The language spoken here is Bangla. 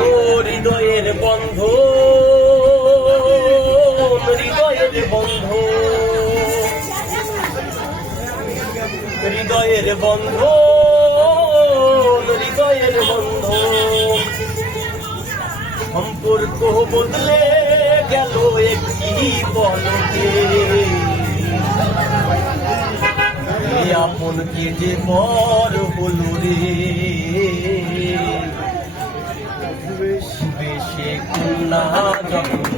ও হৃদয়ের বন্ধ, হৃদয়ের বন্ধ, হৃদয়ের বন্ধ, হৃদয়ের বন্ধ। সম্পর্ক বদলে গেল একটি পলকে, আপন কে যে পর হলো রে। বেশে কন্যা যখন